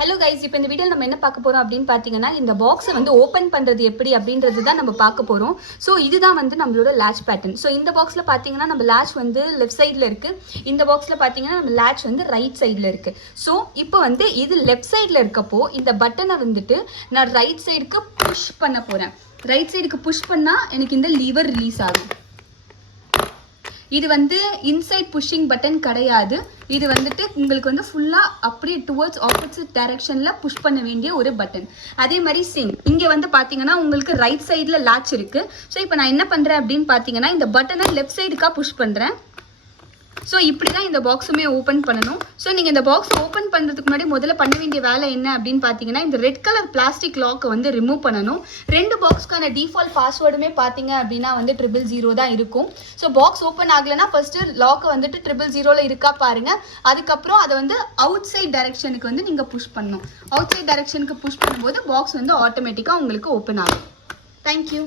Hello guys, இப்போ இந்த வீடியோவில் நம்ம என்ன பார்க்க போகிறோம் அப்படின்னு பார்த்தீங்கன்னா, இந்த பாக்ஸை வந்து ஓப்பன் பண்ணுறது எப்படி அப்படின்றது தான் நம்ம பார்க்க போகிறோம். ஸோ இதுதான் வந்து நம்மளோட லேட்ச் பேட்டர்ன். ஸோ இந்த பாக்ஸில் பார்த்தீங்கன்னா நம்ம லேட்ச் வந்து லெஃப்ட் சைடில் இருக்குது. இந்த பாக்ஸில் பார்த்தீங்கன்னா நம்ம லேட்ச் வந்து ரைட் சைடில் இருக்குது. ஸோ இப்போ வந்து இது லெஃப்ட் சைடில் இருக்கப்போ இந்த பட்டனை வந்துட்டு நான் ரைட் சைடுக்கு புஷ் பண்ண போகிறேன். ரைட் சைடுக்கு புஷ் பண்ணால் எனக்கு இந்த லீவர் ரிலீஸ் ஆகும். இது வந்து இன்சைட் புஷிங் பட்டன் கிடையாது. இது வந்துட்டு உங்களுக்கு வந்து ஃபுல்லாக அப்படியே டுவர்ட்ஸ் ஆப்போசிட் டைரக்ஷனில் புஷ் பண்ண வேண்டிய ஒரு பட்டன். அதே மாதிரி இங்கே வந்து பார்த்தீங்கன்னா உங்களுக்கு ரைட் சைடில் லாட்ச் இருக்குது. ஸோ இப்போ நான் என்ன பண்ணுறேன் அப்படின்னு பார்த்தீங்கன்னா, இந்த பட்டனை லெஃப்ட் சைடுக்காக புஷ் பண்ணுறேன். ஸோ இப்படி தான் இந்த பாக்ஸுமே ஓப்பன் பண்ணணும். ஸோ நீங்கள் இந்த பாக்ஸ் ஓப்பன் பண்ணுறதுக்கு முன்னாடி முதல்ல பண்ண வேண்டிய வேலை என்ன அப்படின்னு பார்த்தீங்கன்னா, இந்த ரெட் கலர் பிளாஸ்டிக் லாக்கை வந்து ரிமூவ் பண்ணணும். 2 பாக்ஸ்க்கான டிஃபால்ட் பாஸ்வேர்டுமே பார்த்தீங்க அப்படின்னா வந்து 000 தான் இருக்கும். ஸோ பாக்ஸ் ஓப்பன் ஆகலைன்னா ஃபர்ஸ்ட்டு லாக்கை வந்துட்டு 000 இருக்கா பாருங்கள். அதுக்கப்புறம் அதை வந்து அவுட் சைட் டைரக்ஷனுக்கு வந்து நீங்கள் புஷ் பண்ணணும். அவுட் சைட் டைரக்ஷனுக்கு புஷ் பண்ணும்போது பாக்ஸ் வந்து ஆட்டோமேட்டிக்காக உங்களுக்கு ஓப்பன் ஆகும். தேங்க்யூ.